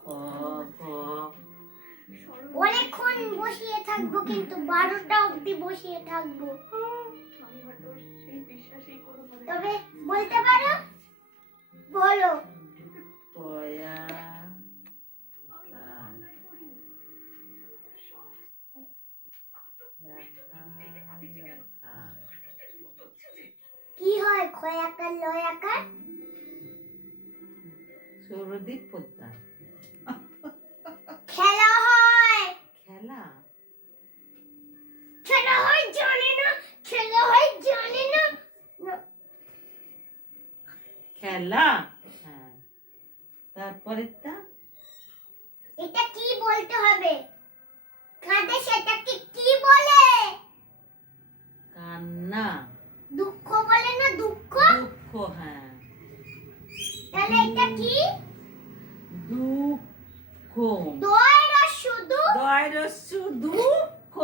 খ গ অনেকক্ষণ বসিয়ে থাকবো, কিন্তু 12টা অবধি বসিয়ে থাকবো। তবে বলতে পারো? বলো। কয়া কি হয় খয়াকার লয়াকার? সৌরদীপ পোদ্দার। খেলা হয়। খেলা খেলা হয় জানি না, খেলা হয় জানি না। খেলা, হ্যাঁ। তারপরেরটা এটা কি বলতে হবে? কাঁদে সেটাকে কি বলে? কান্না, দুঃখ বলে না? দুঃখ। দুঃখ, হ্যাঁ। তাহলে এটা কি? দুঃখ, দয় রস্য দু। দয় রস্য দুঃখ।